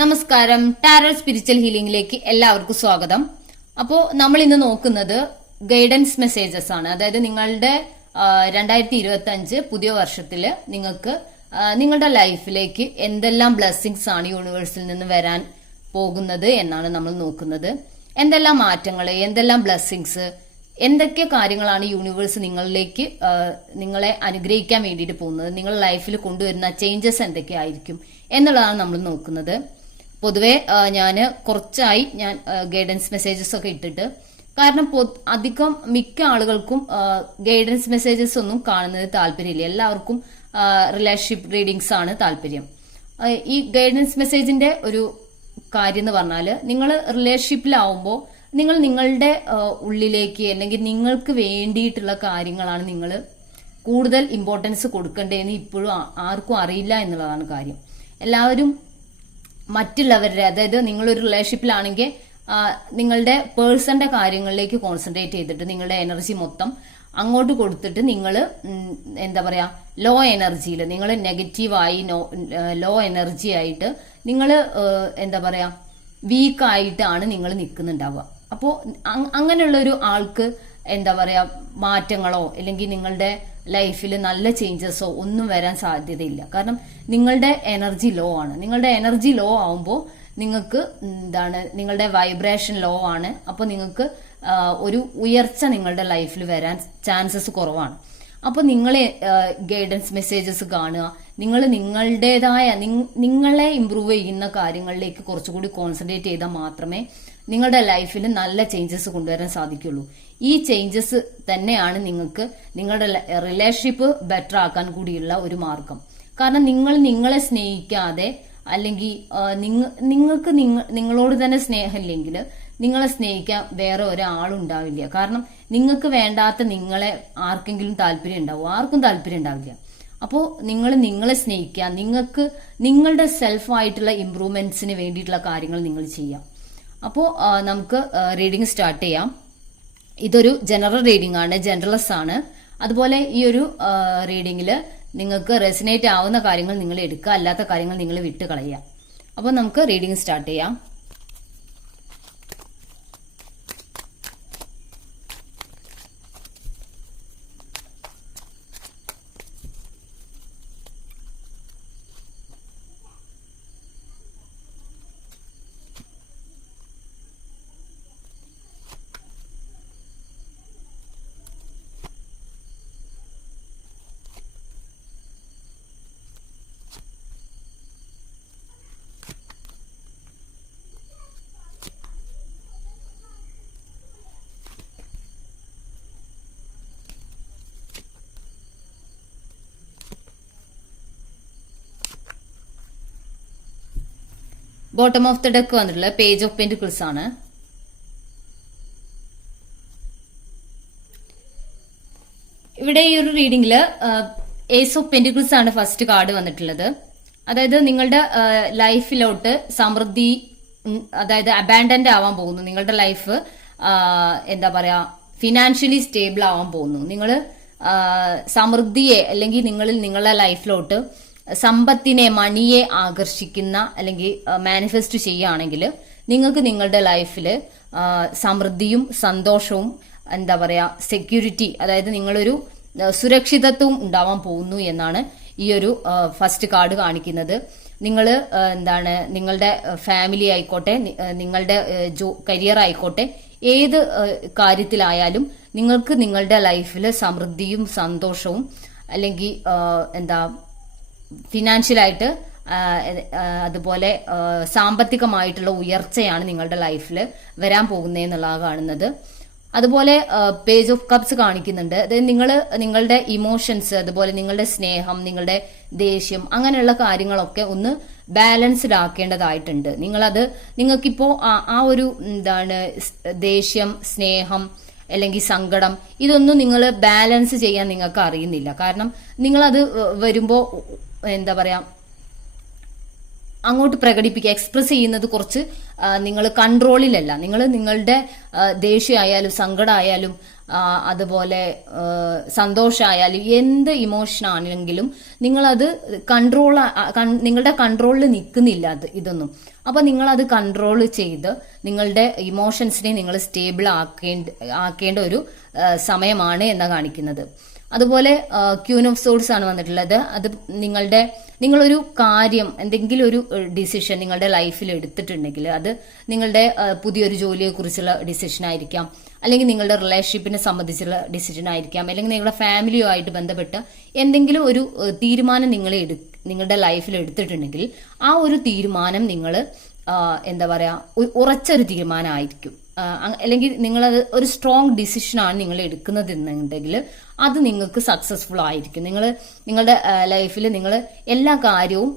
നമസ്കാരം. Tarot spiritual ഹീലിംഗിലേക്ക് എല്ലാവർക്കും സ്വാഗതം. അപ്പോൾ നമ്മൾ ഇന്ന് നോക്കുന്നത് ഗൈഡൻസ് മെസ്സേജസ് ആണ്. അതായത് നിങ്ങളുടെ 2025 പുതിയ വർഷത്തില് നിങ്ങൾക്ക് നിങ്ങളുടെ ലൈഫിലേക്ക് എന്തെല്ലാം ബ്ലെസ്സിങ്സ് ആണ് യൂണിവേഴ്സിൽ നിന്ന് വരാൻ പോകുന്നത് എന്നാണ് നമ്മൾ നോക്കുന്നത്. എന്തെല്ലാം മാറ്റങ്ങൾ, എന്തെല്ലാം ബ്ലെസ്സിങ്സ്, എന്തൊക്കെ കാര്യങ്ങളാണ് യൂണിവേഴ്സ് നിങ്ങളിലേക്ക് നിങ്ങളെ അനുഗ്രഹിക്കാൻ വേണ്ടിയിട്ട് പോകുന്നത്, നിങ്ങളുടെ ലൈഫിൽ കൊണ്ടുവരുന്ന ചേഞ്ചസ് എന്തൊക്കെയായിരിക്കും എന്നുള്ളതാണ് നമ്മൾ നോക്കുന്നത്. പൊതുവെ ഞാൻ കുറച്ചായി ഗൈഡൻസ് മെസ്സേജസ് ഒക്കെ ഇട്ടിട്ട്, കാരണം അധികം മിക്ക ആളുകൾക്കും ഗൈഡൻസ് മെസ്സേജസ് ഒന്നും കാണുന്നത് താല്പര്യമില്ല. എല്ലാവർക്കും റിലേഷൻഷിപ്പ് റീഡിങ്സ് ആണ് താല്പര്യം. ഈ ഗൈഡൻസ് മെസ്സേജിന്റെ ഒരു കാര്യം എന്ന് പറഞ്ഞാൽ, നിങ്ങൾ റിലേഷൻഷിപ്പിലാവുമ്പോൾ നിങ്ങൾ നിങ്ങളുടെ ഉള്ളിലേക്ക് അല്ലെങ്കിൽ നിങ്ങൾക്ക് വേണ്ടിയിട്ടുള്ള കാര്യങ്ങളാണ് നിങ്ങൾ കൂടുതൽ ഇമ്പോർട്ടൻസ് കൊടുക്കേണ്ടതെന്ന് ഇപ്പോഴും ആർക്കും അറിയില്ല എന്നുള്ളതാണ് കാര്യം. എല്ലാവരും മറ്റുള്ളവരുടെ, അതായത് നിങ്ങളൊരു റിലേഷൻഷിപ്പിലാണെങ്കിൽ നിങ്ങളുടെ പേഴ്സന്റെ കാര്യങ്ങളിലേക്ക് കോൺസെൻട്രേറ്റ് ചെയ്തിട്ട് നിങ്ങളുടെ എനർജി മൊത്തം അങ്ങോട്ട് കൊടുത്തിട്ട് നിങ്ങൾ എന്താ പറയാ ലോ എനർജിയിൽ, നിങ്ങൾ നെഗറ്റീവായി ലോ എനർജി ആയിട്ട് നിങ്ങൾ എന്താ പറയാ വീക്കായിട്ടാണ് നിങ്ങൾ നിൽക്കുന്നുണ്ടാവുക. അപ്പോൾ അങ്ങനെയുള്ള ഒരു ആൾക്ക് എന്താ പറയാ മാറ്റങ്ങളോ അല്ലെങ്കിൽ നിങ്ങളുടെ ലൈഫിൽ നല്ല ചേഞ്ചസോ ഒന്നും വരാൻ സാധ്യതയില്ല. കാരണം നിങ്ങളുടെ എനർജി ലോ ആണ്. നിങ്ങളുടെ എനർജി ലോ ആവുമ്പോൾ നിങ്ങൾക്ക് നിങ്ങളുടെ വൈബ്രേഷൻ ലോ ആണ്. അപ്പോൾ നിങ്ങൾക്ക് ഒരു ഉയർച്ച നിങ്ങളുടെ ലൈഫിൽ വരാൻ ചാൻസസ് കുറവാണ്. അപ്പോൾ നിങ്ങളെ ഗൈഡൻസ് മെസ്സേജസ് കാണുക, നിങ്ങൾ നിങ്ങളുടേതായ നിങ്ങളെ ഇംപ്രൂവ് ചെയ്യുന്ന കാര്യങ്ങളിലേക്ക് കുറച്ചുകൂടി കോൺസെൻട്രേറ്റ് ചെയ്താൽ മാത്രമേ നിങ്ങളുടെ ലൈഫിൽ നല്ല ചേഞ്ചസ് കൊണ്ടുവരാൻ സാധിക്കുള്ളൂ. ഈ ചേഞ്ചസ് തന്നെയാണ് നിങ്ങൾക്ക് നിങ്ങളുടെ റിലേഷൻഷിപ്പ് ബെറ്റർ ആക്കാൻ കൂടിയുള്ള ഒരു മാർഗം. കാരണം നിങ്ങളെ സ്നേഹിക്കാതെ അല്ലെങ്കിൽ നിങ്ങൾക്ക് നിങ്ങളോട് തന്നെ സ്നേഹമില്ലെങ്കിൽ നിങ്ങളെ സ്നേഹിക്കാൻ വേറെ ഒരാളുണ്ടാവില്ല. കാരണം നിങ്ങൾക്ക് വേണ്ടാത്ത നിങ്ങളെ ആർക്കെങ്കിലും താല്പര്യം ഉണ്ടാവും? ആർക്കും താല്പര്യം ഉണ്ടാവില്ല. അപ്പോൾ നിങ്ങളെ സ്നേഹിക്കുക, നിങ്ങളുടെ സെൽഫായിട്ടുള്ള ഇംപ്രൂവ്മെന്റ്സിന് വേണ്ടിയിട്ടുള്ള കാര്യങ്ങൾ നിങ്ങൾ ചെയ്യാം. അപ്പോൾ നമുക്ക് റീഡിംഗ് സ്റ്റാർട്ട് ചെയ്യാം. ഇതൊരു ജനറൽ റീഡിംഗ് ആണ്, ജനറൽസ് ആണ്. അതുപോലെ ഈ ഒരു റീഡിംഗിൽ നിങ്ങൾക്ക് റെസിനേറ്റ് ആവുന്ന കാര്യങ്ങൾ നിങ്ങൾ എടുക്കുക, അല്ലാത്ത കാര്യങ്ങൾ നിങ്ങൾ വിട്ട് കളയുക. അപ്പോൾ നമുക്ക് റീഡിംഗ് സ്റ്റാർട്ട് ചെയ്യാം. ബോട്ടം ഓഫ് ദ ഡെക്ക് വന്നിട്ടുള്ള പേജ് ഓഫ് പെന്റിക്കിൾസ് ആണ്. ഇവിടെ ഈ ഒരു റീഡിംഗില് ഏസ് ഓഫ് പെന്റിക്കിൾസ് ആണ് ഫസ്റ്റ് കാർഡ് വന്നിട്ടുള്ളത്. അതായത് നിങ്ങളുടെ ലൈഫിലോട്ട് സമൃദ്ധി, അതായത് അബാൻഡന്റ് ആവാൻ പോകുന്നു. നിങ്ങളുടെ ലൈഫ് എന്താ പറയാ ഫിനാൻഷ്യലി സ്റ്റേബിൾ ആവാൻ പോകുന്നു. നിങ്ങൾ സമൃദ്ധിയെ അല്ലെങ്കിൽ നിങ്ങളുടെ ലൈഫിലോട്ട് സമ്പത്തിനെ, മണിയെ ആകർഷിക്കുന്ന അല്ലെങ്കിൽ മാനിഫെസ്റ്റ് ചെയ്യുകയാണെങ്കിൽ നിങ്ങൾക്ക് നിങ്ങളുടെ ലൈഫിൽ സമൃദ്ധിയും സന്തോഷവും എന്താ പറയാ സെക്യൂരിറ്റി, അതായത് നിങ്ങളൊരു സുരക്ഷിതത്വം ഉണ്ടാവാൻ പോകുന്നു എന്നാണ് ഈ ഒരു ഫസ്റ്റ് കാർഡ് കാണിക്കുന്നത്. നിങ്ങൾ നിങ്ങളുടെ ഫാമിലി ആയിക്കോട്ടെ, നിങ്ങളുടെ കരിയർ ആയിക്കോട്ടെ, ഏത് കാര്യത്തിലായാലും നിങ്ങൾക്ക് നിങ്ങളുടെ ലൈഫിൽ സമൃദ്ധിയും സന്തോഷവും അല്ലെങ്കിൽ ഫിനാൻഷ്യലായിട്ട് അതുപോലെ സാമ്പത്തികമായിട്ടുള്ള ഉയർച്ചയാണ് നിങ്ങളുടെ ലൈഫിൽ വരാൻ പോകുന്നതെന്നുള്ളതാണ് കാണുന്നത്. അതുപോലെ പേജ് ഓഫ് കപ്സ് കാണിക്കുന്നുണ്ട്. അതായത് നിങ്ങളുടെ ഇമോഷൻസ്, അതുപോലെ നിങ്ങളുടെ സ്നേഹം, നിങ്ങളുടെ ദേഷ്യം, അങ്ങനെയുള്ള കാര്യങ്ങളൊക്കെ ഒന്ന് ബാലൻസ്ഡ് ആക്കേണ്ടതായിട്ടുണ്ട്. നിങ്ങൾക്കിപ്പോ ആ ഒരു ദേഷ്യം, സ്നേഹം അല്ലെങ്കിൽ സങ്കടം, ഇതൊന്നും നിങ്ങൾ ബാലൻസ് ചെയ്യാൻ നിങ്ങൾക്ക് അറിയുന്നില്ല. കാരണം നിങ്ങളത് വരുമ്പോ എന്താ പറയാ അങ്ങോട്ട് പ്രകടിപ്പിക്കുക, എക്സ്പ്രസ് ചെയ്യുന്നത് കുറച്ച് നിങ്ങൾ കൺട്രോളിലല്ല. നിങ്ങളുടെ ദേഷ്യമായാലും സങ്കടമായാലും അതുപോലെ സന്തോഷമായാലും എന്ത് ഇമോഷൻ ആണെങ്കിലും നിങ്ങളത് നിങ്ങളുടെ കൺട്രോളിൽ നിൽക്കുന്നില്ല ഇതൊന്നും. അപ്പൊ നിങ്ങൾ അത് കൺട്രോൾ ചെയ്ത് നിങ്ങളുടെ ഇമോഷൻസിനെ നിങ്ങൾ സ്റ്റേബിൾ ആക്കേണ്ട ഒരു സമയമാണ് എന്നാ കാണിക്കുന്നത്. അതുപോലെ ക്യൂൻ ഓഫ് സോർഡ്സ് ആണ് വന്നിട്ടുള്ളത്. അത് നിങ്ങളൊരു കാര്യം, എന്തെങ്കിലും ഒരു ഡിസിഷൻ നിങ്ങളുടെ ലൈഫിൽ എടുത്തിട്ടുണ്ടെങ്കിൽ അത് നിങ്ങളുടെ പുതിയൊരു ജോലിയെ കുറിച്ചുള്ള ഡിസിഷൻ ആയിരിക്കാം, അല്ലെങ്കിൽ നിങ്ങളുടെ റിലേഷൻഷിപ്പിനെ സംബന്ധിച്ചുള്ള ഡിസിഷൻ ആയിരിക്കാം, അല്ലെങ്കിൽ നിങ്ങളുടെ ഫാമിലിയുമായിട്ട് ബന്ധപ്പെട്ട എന്തെങ്കിലും ഒരു തീരുമാനം നിങ്ങളുടെ ലൈഫിൽ എടുത്തിട്ടുണ്ടെങ്കിൽ ആ ഒരു തീരുമാനം നിങ്ങൾ എന്താ പറയാ ഉറച്ചൊരു തീരുമാനമായിരിക്കും. അല്ലെങ്കിൽ നിങ്ങളത് ഒരു സ്ട്രോങ് ഡിസിഷനാണ് നിങ്ങൾ എടുക്കുന്നതെന്നുണ്ടെങ്കിൽ അത് നിങ്ങൾക്ക് സക്സസ്ഫുൾ ആയിരിക്കും. നിങ്ങളുടെ ലൈഫിൽ നിങ്ങൾ എല്ലാ കാര്യവും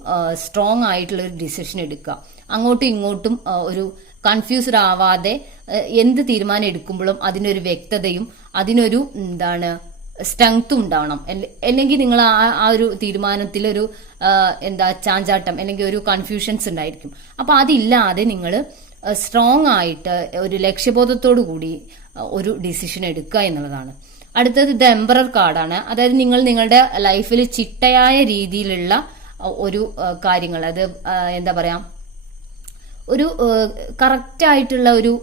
സ്ട്രോങ് ആയിട്ടുള്ള ഒരു ഡിസിഷൻ എടുക്കുക. അങ്ങോട്ടും ഇങ്ങോട്ടും ഒരു കൺഫ്യൂസ്ഡ് ആവാതെ എന്ത് തീരുമാനം എടുക്കുമ്പോഴും അതിനൊരു വ്യക്തതയും അതിനൊരു സ്ട്രെങ്ത്തും ഉണ്ടാവണം. അല്ലെങ്കിൽ നിങ്ങൾ ആ ഒരു തീരുമാനത്തിൽ ഒരു ചാഞ്ചാട്ടം അല്ലെങ്കിൽ ഒരു കൺഫ്യൂഷൻസ് ഉണ്ടായിരിക്കും. അപ്പൊ അതില്ലാതെ നിങ്ങൾ സ്ട്രോങ് ആയിട്ട് ഒരു ലക്ഷ്യബോധത്തോടു കൂടി ഒരു ഡിസിഷൻ എടുക്കുക എന്നുള്ളതാണ്. അടുത്തത് ദ എംപറർ കാർഡാണ്. അതായത് നിങ്ങളുടെ ലൈഫിൽ ചിട്ടയായ രീതിയിലുള്ള ഒരു കാര്യങ്ങൾ, അത് എന്താ പറയാ ഒരു കറക്റ്റ് ആയിട്ടുള്ള ഒരു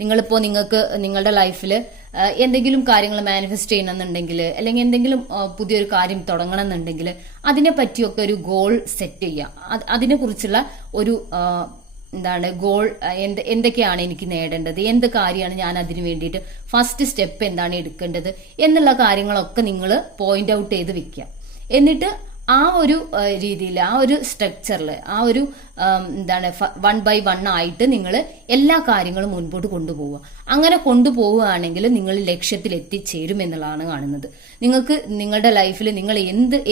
നിങ്ങളിപ്പോ നിങ്ങൾക്ക് നിങ്ങളുടെ ലൈഫിൽ എന്തെങ്കിലും കാര്യങ്ങൾ മാനിഫെസ്റ്റ് ചെയ്യണമെന്നുണ്ടെങ്കിൽ അല്ലെങ്കിൽ എന്തെങ്കിലും പുതിയൊരു കാര്യം തുടങ്ങണം എന്നുണ്ടെങ്കിൽ അതിനെ പറ്റിയൊക്കെ ഒരു ഗോൾ സെറ്റ് ചെയ്യുക. അതിനെ കുറിച്ചുള്ള ഒരു ഗോൾ, എന്തൊക്കെയാണ് എനിക്ക് നേടേണ്ടത്, എന്ത് കാര്യമാണ് ഞാൻ അതിന് വേണ്ടിയിട്ട് ഫസ്റ്റ് സ്റ്റെപ്പ് എന്താണ് എടുക്കേണ്ടത് എന്നുള്ള കാര്യങ്ങളൊക്കെ നിങ്ങൾ പോയിന്റ് ഔട്ട് ചെയ്ത് വെക്കുക. എന്നിട്ട് ആ ഒരു രീതിയിൽ, ആ ഒരു സ്ട്രക്ചറിൽ, ആ ഒരു 1 by 1 ആയിട്ട് നിങ്ങൾ എല്ലാ കാര്യങ്ങളും മുൻപോട്ട് കൊണ്ടുപോവുക. അങ്ങനെ കൊണ്ടുപോവുകയാണെങ്കിൽ നിങ്ങൾ ലക്ഷ്യത്തിൽ എത്തിച്ചേരും എന്നുള്ളതാണ് കാണുന്നത്. നിങ്ങൾക്ക് നിങ്ങളുടെ ലൈഫിൽ നിങ്ങൾ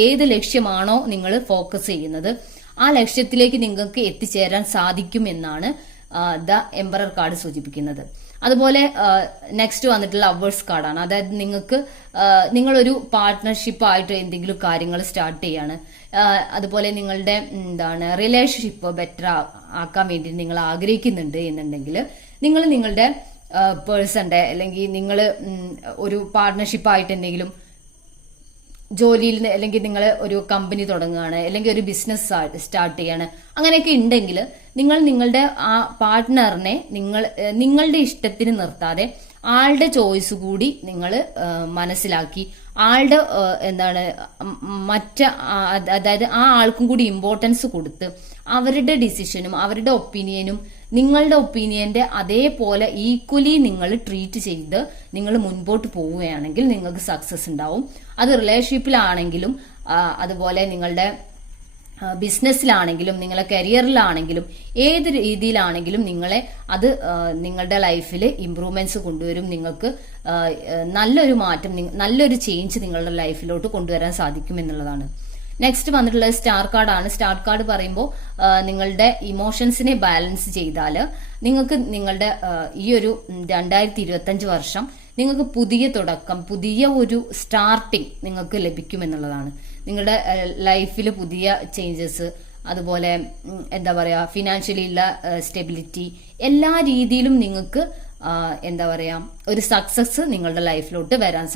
ഏത് ലക്ഷ്യമാണോ നിങ്ങൾ ഫോക്കസ് ചെയ്യുന്നത് ആ ലക്ഷ്യത്തിലേക്ക് നിങ്ങൾക്ക് എത്തിച്ചേരാൻ സാധിക്കും എന്നാണ് ദ എംപറർ കാർഡ് സൂചിപ്പിക്കുന്നത്. അതുപോലെ നെക്സ്റ്റ് വന്നിട്ടുള്ള ലവേഴ്സ് കാർഡാണ്. അതായത് നിങ്ങളൊരു പാർട്ട്ണർഷിപ്പായിട്ട് എന്തെങ്കിലും കാര്യങ്ങൾ സ്റ്റാർട്ട് ചെയ്യാണ്, അതുപോലെ നിങ്ങളുടെ റിലേഷൻഷിപ്പ് ബെറ്റർ ആക്കാൻ വേണ്ടി നിങ്ങൾ ആഗ്രഹിക്കുന്നുണ്ട് എന്നുണ്ടെങ്കിൽ നിങ്ങളുടെ പേഴ്സന്റെ അല്ലെങ്കിൽ നിങ്ങൾ ഒരു പാർട്ട്ണർഷിപ്പായിട്ട് എന്തെങ്കിലും ജോലിയിൽ അല്ലെങ്കിൽ നിങ്ങൾ ഒരു കമ്പനി തുടങ്ങുകയാണ് അല്ലെങ്കിൽ ഒരു ബിസിനസ് സ്റ്റാർട്ട് ചെയ്യാണ്, അങ്ങനെയൊക്കെ ഉണ്ടെങ്കിൽ നിങ്ങളുടെ ആ പാർട്ട്ണറിനെ നിങ്ങളുടെ ഇഷ്ടത്തിന് നിർത്താതെ ആളുടെ ചോയ്സ് കൂടി നിങ്ങൾ മനസ്സിലാക്കി ആളുടെ അതായത് ആ ആൾക്കും കൂടി ഇമ്പോർട്ടൻസ് കൊടുത്ത് അവരുടെ ഡിസിഷനും അവരുടെ ഒപ്പീനിയനും നിങ്ങളുടെ ഒപ്പീനിയന്റെ അതേപോലെ ഈക്വലി നിങ്ങൾ ട്രീറ്റ് ചെയ്ത് നിങ്ങൾ മുൻപോട്ട് പോവുകയാണെങ്കിൽ നിങ്ങൾക്ക് സക്സസ് ഉണ്ടാവും. അത് റിലേഷൻഷിപ്പിലാണെങ്കിലും അതുപോലെ നിങ്ങളുടെ ബിസിനസ്സിലാണെങ്കിലും നിങ്ങളെ കരിയറിലാണെങ്കിലും ഏത് രീതിയിലാണെങ്കിലും നിങ്ങളുടെ ലൈഫിൽ ഇംപ്രൂവ്മെന്റ്സ് കൊണ്ടുവരും. നിങ്ങൾക്ക് നല്ലൊരു മാറ്റം, നല്ലൊരു ചേഞ്ച് നിങ്ങളുടെ ലൈഫിലോട്ട് കൊണ്ടുവരാൻ സാധിക്കും എന്നുള്ളതാണ്. നെക്സ്റ്റ് വന്നിട്ടുള്ളത് സ്റ്റാർ കാർഡാണ്. സ്റ്റാർ കാർഡ് പറയുമ്പോൾ നിങ്ങളുടെ ഇമോഷൻസിനെ ബാലൻസ് ചെയ്താൽ നിങ്ങൾക്ക് നിങ്ങളുടെ ഈ ഒരു 2025 വർഷം നിങ്ങൾക്ക് പുതിയ തുടക്കം, പുതിയ ഒരു സ്റ്റാർട്ടിങ് നിങ്ങൾക്ക് ലഭിക്കുമെന്നുള്ളതാണ്. നിങ്ങളുടെ ലൈഫിൽ പുതിയ ചേഞ്ചസ്, അതുപോലെ എന്താ പറയാ ഫിനാൻഷ്യലി ഉള്ള സ്റ്റെബിലിറ്റി, എല്ലാ രീതിയിലും നിങ്ങൾക്ക് എന്താ പറയാ ഒരു സക്സസ് നിങ്ങളുടെ ലൈഫിലോട്ട് വരാൻ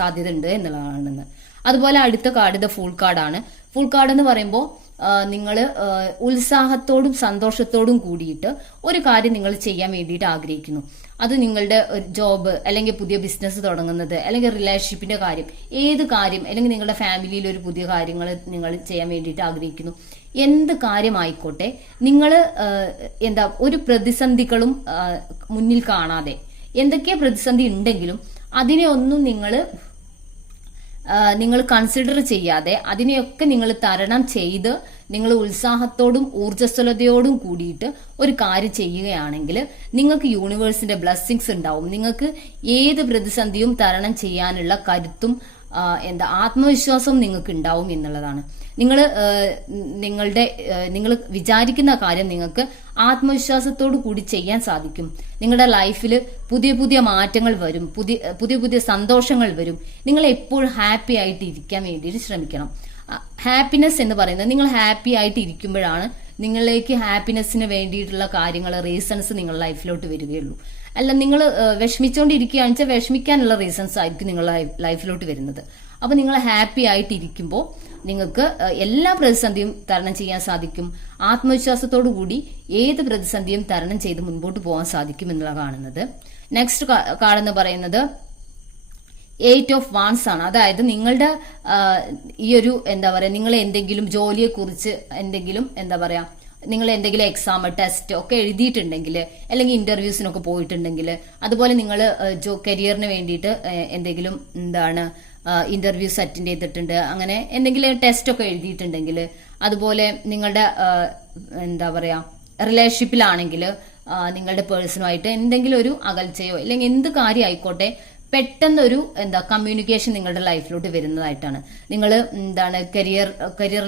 സാധ്യതയുണ്ട് എന്നുള്ളതാണ്. അതുപോലെ അടുത്ത കാർഡ് ദ ഫുൾ കാർഡാണ്. ഫുൾ കാർഡ് എന്ന് പറയുമ്പോൾ നിങ്ങൾ ഉത്സാഹത്തോടും സന്തോഷത്തോടും കൂടിയിട്ട് ഒരു കാര്യം നിങ്ങൾ ചെയ്യാൻ വേണ്ടിയിട്ട് ആഗ്രഹിക്കുന്നു. അത് നിങ്ങളുടെ ജോബ് അല്ലെങ്കിൽ പുതിയ ബിസിനസ് തുടങ്ങുന്നത് അല്ലെങ്കിൽ റിലേഷൻഷിപ്പിന്റെ കാര്യം, ഏത് കാര്യം, അല്ലെങ്കിൽ നിങ്ങളുടെ ഫാമിലിയിൽ ഒരു പുതിയ കാര്യങ്ങൾ നിങ്ങൾ ചെയ്യാൻ വേണ്ടിയിട്ട് ആഗ്രഹിക്കുന്നു. എന്ത് കാര്യമായിക്കോട്ടെ, നിങ്ങൾ ഒരു പ്രതിസന്ധികളും മുന്നിൽ കാണാതെ, എന്തൊക്കെ പ്രതിസന്ധി ഉണ്ടെങ്കിലും അതിനെ ഒന്നും നിങ്ങൾ കൺസിഡർ ചെയ്യാതെ അതിനെയൊക്കെ നിങ്ങൾ തരണം ചെയ്ത് നിങ്ങൾ ഉത്സാഹത്തോടും ഊർജ്ജസ്വലതയോടും കൂടിയിട്ട് ഒരു കാര്യം ചെയ്യുകയാണെങ്കിൽ നിങ്ങൾക്ക് യൂണിവേഴ്സിന്റെ ബ്ലെസ്സിങ്സ് ഉണ്ടാവും. നിങ്ങൾക്ക് ഏത് പ്രതിസന്ധിയും തരണം ചെയ്യാനുള്ള കരുത്തും ആത്മവിശ്വാസവും നിങ്ങൾക്ക് ഉണ്ടാവും എന്നുള്ളതാണ്. നിങ്ങൾ വിചാരിക്കുന്ന കാര്യം നിങ്ങൾക്ക് ആത്മവിശ്വാസത്തോടു കൂടി ചെയ്യാൻ സാധിക്കും. നിങ്ങളുടെ ലൈഫിൽ പുതിയ പുതിയ മാറ്റങ്ങൾ വരും, പുതിയ പുതിയ സന്തോഷങ്ങൾ വരും. നിങ്ങൾ എപ്പോഴും ഹാപ്പി ആയിട്ട് ഇരിക്കാൻ വേണ്ടിയിട്ട് ശ്രമിക്കണം. ഹാപ്പിനെസ് എന്ന് പറയുന്നത്, നിങ്ങൾ ഹാപ്പി ആയിട്ട് ഇരിക്കുമ്പോഴാണ് നിങ്ങളിലേക്ക് ഹാപ്പിനെസ്സിന് വേണ്ടിയിട്ടുള്ള കാര്യങ്ങൾ, റീസൺസ് നിങ്ങളുടെ ലൈഫിലോട്ട് വരികയുള്ളൂ. അല്ല നിങ്ങൾ വിഷമിച്ചുകൊണ്ടിരിക്കുകയാണെന്ന് വെച്ചാൽ വിഷമിക്കാനുള്ള റീസൺസ് ആയിരിക്കും നിങ്ങളുടെ ലൈഫിലോട്ട് വരുന്നത്. അപ്പൊ നിങ്ങൾ ഹാപ്പി ആയിട്ടിരിക്കുമ്പോൾ നിങ്ങൾക്ക് എല്ലാ പ്രതിസന്ധിയും തരണം ചെയ്യാൻ സാധിക്കും. ആത്മവിശ്വാസത്തോടു കൂടി ഏത് പ്രതിസന്ധിയും തരണം ചെയ്ത് മുൻപോട്ട് പോകാൻ സാധിക്കും എന്നുള്ള കാണുന്നത്. നെക്സ്റ്റ് കാർഡ് എന്ന് പറയുന്നത് 8 ഓഫ് വാൻസ് ആണ്. അതായത് നിങ്ങളുടെ ഈ ഒരു എന്താ പറയാ, നിങ്ങൾ എന്തെങ്കിലും ജോലിയെ കുറിച്ച് എന്തെങ്കിലും എന്താ പറയാ, നിങ്ങൾ എന്തെങ്കിലും എക്സാം ടെസ്റ്റ് ഒക്കെ എഴുതിയിട്ടുണ്ടെങ്കിൽ, അല്ലെങ്കിൽ ഇന്റർവ്യൂസിനൊക്കെ പോയിട്ടുണ്ടെങ്കിൽ, അതുപോലെ നിങ്ങൾ കരിയറിന് വേണ്ടിയിട്ട് എന്തെങ്കിലും എന്താണ് ഇന്റർവ്യൂസ് അറ്റൻഡ് ചെയ്തിട്ടുണ്ട്, അങ്ങനെ എന്തെങ്കിലും ടെസ്റ്റ് ഒക്കെ എഴുതിയിട്ടുണ്ടെങ്കിൽ, അതുപോലെ നിങ്ങളുടെ എന്താ പറയാ റിലേഷൻഷിപ്പിലാണെങ്കിൽ നിങ്ങളുടെ പേഴ്സണുമായിട്ട് എന്തെങ്കിലും ഒരു അകൽച്ചയോ അല്ലെങ്കിൽ എന്ത് കാര്യം ആയിക്കോട്ടെ, പെട്ടെന്നൊരു കമ്മ്യൂണിക്കേഷൻ നിങ്ങളുടെ ലൈഫിലോട്ട് വരുന്നതായിട്ടാണ്. നിങ്ങൾ എന്താണ് കരിയർ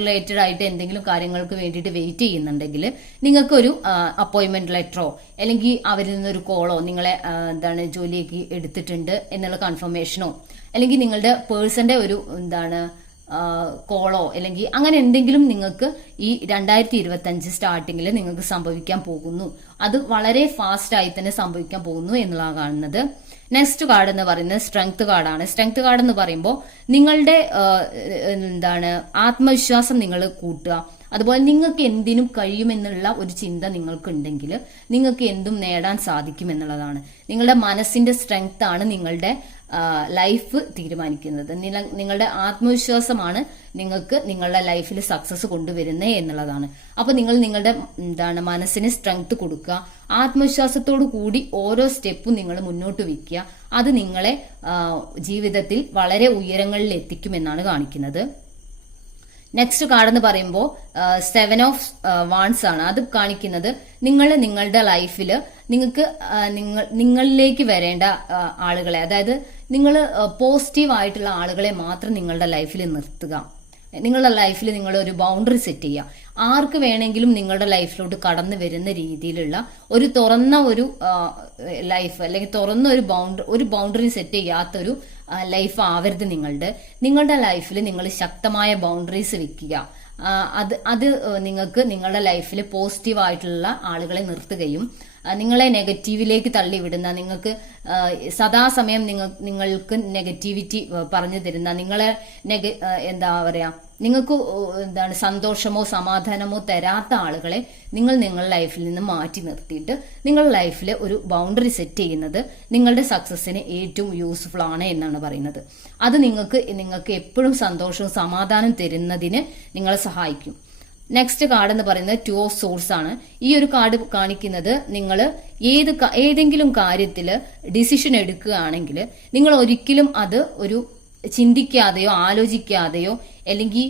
റിലേറ്റഡ് ആയിട്ട് എന്തെങ്കിലും കാര്യങ്ങൾക്ക് വേണ്ടിയിട്ട് വെയിറ്റ് ചെയ്യുന്നുണ്ടെങ്കിൽ നിങ്ങൾക്കൊരു അപ്പോയിന്റ്മെന്റ് ലെറ്ററോ അല്ലെങ്കിൽ അവരിൽ നിന്നൊരു കോളോ നിങ്ങളെ ജോലിക്ക് എടുത്തിട്ടുണ്ട് എന്നുള്ള കൺഫർമേഷനോ, അല്ലെങ്കിൽ നിങ്ങളുടെ പേഴ്സന്റെ ഒരു കോളോ അല്ലെങ്കിൽ അങ്ങനെ എന്തെങ്കിലും നിങ്ങൾക്ക് ഈ 2025 സ്റ്റാർട്ടിങ്ങിൽ നിങ്ങൾക്ക് സംഭവിക്കാൻ പോകുന്നു. അത് വളരെ ഫാസ്റ്റ് ആയി തന്നെ സംഭവിക്കാൻ പോകുന്നു എന്നുള്ളതാണ് കാണുന്നത്. നെക്സ്റ്റ് കാർഡ് എന്ന് പറയുന്നത് സ്ട്രെങ്ത് കാർഡാണ്. സ്ട്രെങ്ത് കാർഡ് എന്ന് പറയുമ്പോൾ നിങ്ങളുടെ ആത്മവിശ്വാസം നിങ്ങൾ കൂട്ടുക, അതുപോലെ നിങ്ങൾക്ക് എന്തിനും കഴിയുമെന്നുള്ള ഒരു ചിന്ത നിങ്ങൾക്കുണ്ടെങ്കിൽ നിങ്ങൾക്ക് എന്തും നേടാൻ സാധിക്കും എന്നുള്ളതാണ്. നിങ്ങളുടെ മനസ്സിന്റെ സ്ട്രെങ്ത് ആണ് നിങ്ങളുടെ ലൈഫ് തീരുമാനിക്കുന്നത്. നിങ്ങളുടെ ആത്മവിശ്വാസമാണ് നിങ്ങൾക്ക് നിങ്ങളുടെ ലൈഫിൽ സക്സസ് കൊണ്ടുവരുന്നത് എന്നുള്ളതാണ്. അപ്പൊ നിങ്ങൾ നിങ്ങളുടെ മനസ്സിന് സ്ട്രെങ്ത് കൊടുക്കുക, ആത്മവിശ്വാസത്തോടു കൂടി ഓരോ സ്റ്റെപ്പും നിങ്ങൾ മുന്നോട്ട് വയ്ക്കുക. അത് നിങ്ങളെ ജീവിതത്തിൽ വളരെ ഉയരങ്ങളിൽ എത്തിക്കുമെന്നാണ് കാണിക്കുന്നത്. നെക്സ്റ്റ് കാർഡ് എന്ന് പറയുമ്പോൾ 7 ഓഫ് വാൻസ് ആണ്. അത് കാണിക്കുന്നത് നിങ്ങളുടെ ലൈഫിൽ നിങ്ങൾക്ക് നിങ്ങളിലേക്ക് വരേണ്ട ആളുകളെ, അതായത് നിങ്ങൾ പോസിറ്റീവ് ആയിട്ടുള്ള ആളുകളെ മാത്രം നിങ്ങളുടെ ലൈഫിൽ നിർത്തുക. നിങ്ങളുടെ ലൈഫിൽ നിങ്ങൾ ഒരു ബൗണ്ടറി സെറ്റ് ചെയ്യുക. ആർക്ക് വേണമെങ്കിലും നിങ്ങളുടെ ലൈഫിലോട്ട് കടന്നു വരുന്ന രീതിയിലുള്ള ഒരു തുറന്ന ഒരു ലൈഫ്, അല്ലെങ്കിൽ തുറന്ന ഒരു ബൗണ്ടറി സെറ്റ് ചെയ്യാത്തൊരു ലൈഫ് ആവരുത് നിങ്ങളുടെ ലൈഫിൽ നിങ്ങൾ ശക്തമായ ബൗണ്ടറീസ് വെക്കുക. അത് നിങ്ങൾക്ക് നിങ്ങളുടെ ലൈഫിൽ പോസിറ്റീവ് ആയിട്ടുള്ള ആളുകളെ നിർത്തുകയും നിങ്ങളെ നെഗറ്റീവിലേക്ക് തള്ളിവിടുന്ന, നിങ്ങൾക്ക് സദാസമയം നിങ്ങൾക്ക് നെഗറ്റിവിറ്റി പറഞ്ഞു തരുന്ന, നിങ്ങളെ എന്താ പറയാ നിങ്ങൾക്ക് സന്തോഷമോ സമാധാനമോ തരാത്ത ആളുകളെ നിങ്ങളുടെ ലൈഫിൽ നിന്ന് മാറ്റി നിർത്തിയിട്ട് നിങ്ങളുടെ ലൈഫിൽ ഒരു ബൗണ്ടറി സെറ്റ് ചെയ്യുന്നത് നിങ്ങളുടെ സക്സസിന് ഏറ്റവും യൂസ്ഫുൾ ആണ് എന്നാണ് പറയുന്നത്. അത് നിങ്ങൾക്ക് എപ്പോഴും സന്തോഷവും സമാധാനം തരുന്നതിന് നിങ്ങളെ സഹായിക്കും. നെക്സ്റ്റ് കാർഡ് എന്ന് പറയുന്നത് 2 ഓഫ് സോഴ്സ് ആണ്. ഈ ഒരു കാർഡ് കാണിക്കുന്നത് നിങ്ങൾ ഏതെങ്കിലും കാര്യത്തിൽ ഡിസിഷൻ എടുക്കുകയാണെങ്കിൽ നിങ്ങൾ ഒരിക്കലും അത് ഒരു ചിന്തിക്കാതെയോ ആലോചിക്കാതെയോ അല്ലെങ്കിൽ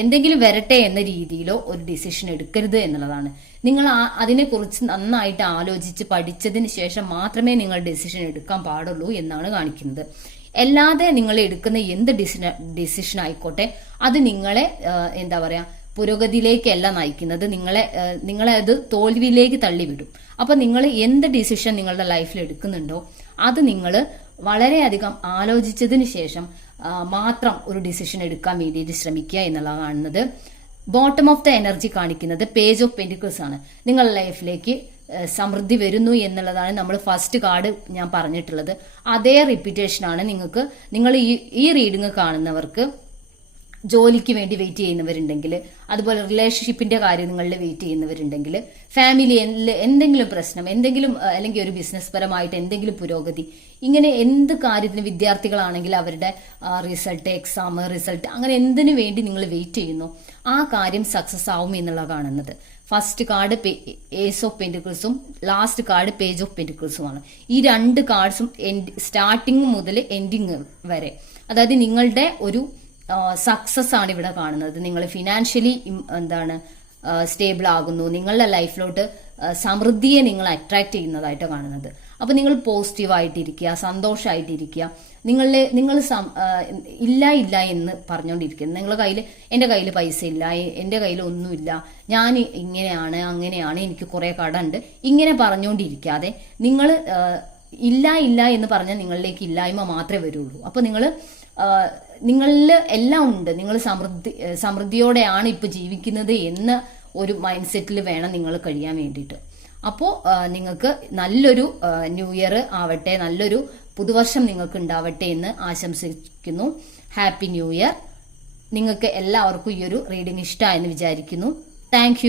എന്തെങ്കിലും വരട്ടെ എന്ന രീതിയിലോ ഒരു ഡിസിഷൻ എടുക്കരുത് എന്നുള്ളതാണ്. നിങ്ങൾ അതിനെക്കുറിച്ച് നന്നായിട്ട് ആലോചിച്ച് പഠിച്ചതിന് ശേഷം മാത്രമേ നിങ്ങൾ ഡിസിഷൻ എടുക്കാൻ പാടുള്ളൂ എന്നാണ് കാണിക്കുന്നത്. അല്ലാതെ നിങ്ങൾ എടുക്കുന്ന എന്ത് ഡിസിഷൻ ആയിക്കോട്ടെ അത് നിങ്ങളെ എന്താ പറയാ പുരോഗതിയിലേക്കല്ല നയിക്കുന്നത്, നിങ്ങളെ അത് തോൽവിയിലേക്ക് തള്ളിവിടും. അപ്പൊ നിങ്ങൾ എന്ത് ഡിസിഷൻ നിങ്ങളുടെ ലൈഫിൽ എടുക്കുന്നുണ്ടോ അത് നിങ്ങൾ വളരെയധികം ആലോചിച്ചതിന് ശേഷം മാത്രം ഒരു ഡിസിഷൻ എടുക്കാൻ വേണ്ടിയിട്ട് ശ്രമിക്കുക എന്നുള്ളതാണ് കാണുന്നത്. ബോട്ടം ഓഫ് ദ എനർജി കാണിക്കുന്നത് പേജ് ഓഫ് പെന്റിക്കിൾസ് ആണ്. നിങ്ങളുടെ ലൈഫിലേക്ക് സമൃദ്ധി വരുന്നു എന്നുള്ളതാണ് നമ്മൾ ഫസ്റ്റ് കാർഡ് ഞാൻ പറഞ്ഞിട്ടുള്ളത്. അതേ റിപ്പീറ്റേഷൻ ആണ് നിങ്ങൾ ഈ റീഡിങ് കാണുന്നവർക്ക് ജോലിക്ക് വേണ്ടി വെയിറ്റ് ചെയ്യുന്നവരുണ്ടെങ്കിൽ, അതുപോലെ റിലേഷൻഷിപ്പിന്റെ കാര്യങ്ങളിൽ വെയിറ്റ് ചെയ്യുന്നവരുണ്ടെങ്കിൽ, ഫാമിലിയിൽ എന്തെങ്കിലും പ്രശ്നം, എന്തെങ്കിലും അല്ലെങ്കിൽ ഒരു ബിസിനസ് പരമായിട്ട് എന്തെങ്കിലും പുരോഗതി, ഇങ്ങനെ എന്ത് കാര്യത്തിന് വിദ്യാർത്ഥികളാണെങ്കിൽ അവരുടെ റിസൾട്ട്, എക്സാം റിസൾട്ട്, അങ്ങനെ എന്തിനു വേണ്ടി നിങ്ങൾ വെയിറ്റ് ചെയ്യുന്നു ആ കാര്യം സക്സസ് ആവും എന്നുള്ള കാണുന്നത്. ഫസ്റ്റ് കാർഡ് ഏസ് ഓഫ് പെന്റിക്കിൾസും ലാസ്റ്റ് കാർഡ് പേജ് ഓഫ് പെന്റിക്കിൾസുമാണ്. ഈ 2 കാർഡ്സും സ്റ്റാർട്ടിങ് മുതൽ എൻഡിങ് വരെ, അതായത് നിങ്ങളുടെ ഒരു സക്സസ് ആണ് ഇവിടെ കാണുന്നത്. നിങ്ങൾ ഫിനാൻഷ്യലി സ്റ്റേബിൾ ആകുന്നു, നിങ്ങളുടെ ലൈഫിലോട്ട് സമൃദ്ധിയെ നിങ്ങൾ അട്രാക്ട് ചെയ്യുന്നതായിട്ട് കാണുന്നത്. അപ്പൊ നിങ്ങൾ പോസിറ്റീവ് ആയിട്ടിരിക്കുക, സന്തോഷമായിട്ടിരിക്കുക. നിങ്ങൾ ഇല്ല എന്ന് പറഞ്ഞുകൊണ്ടിരിക്കുന്നത്, നിങ്ങളുടെ കയ്യിൽ എന്റെ കയ്യിൽ പൈസ ഇല്ല, എന്റെ കയ്യിൽ ഒന്നുമില്ല, ഞാൻ ഇങ്ങനെയാണ് അങ്ങനെയാണ്, എനിക്ക് കുറെ കടമുണ്ട്, ഇങ്ങനെ പറഞ്ഞുകൊണ്ടിരിക്കാതെ നിങ്ങൾ ഇല്ല എന്ന് പറഞ്ഞാൽ നിങ്ങളിലേക്ക് ഇല്ലായ്മ മാത്രമേ വരുള്ളൂ. അപ്പൊ നിങ്ങളിൽ എല്ലാം ഉണ്ട്, നിങ്ങൾ സമൃദ്ധിയോടെയാണ് ഇപ്പൊ ജീവിക്കുന്നത് എന്ന ഒരു മൈൻഡ് സെറ്റിൽ വേണം നിങ്ങൾ കഴിയാൻ വേണ്ടിയിട്ട്. അപ്പോൾ നിങ്ങൾക്ക് നല്ലൊരു ന്യൂ ഇയർ ആവട്ടെ, നല്ലൊരു പുതുവർഷം നിങ്ങൾക്ക് ഉണ്ടാവട്ടെ എന്ന് ആശംസിക്കുന്നു. Happy new year. നിങ്ങൾക്ക് എല്ലാവർക്കും ഈ ഒരു റീഡിംഗ് ഇഷ്ടമായെന്ന് വിചാരിക്കുന്നു. താങ്ക്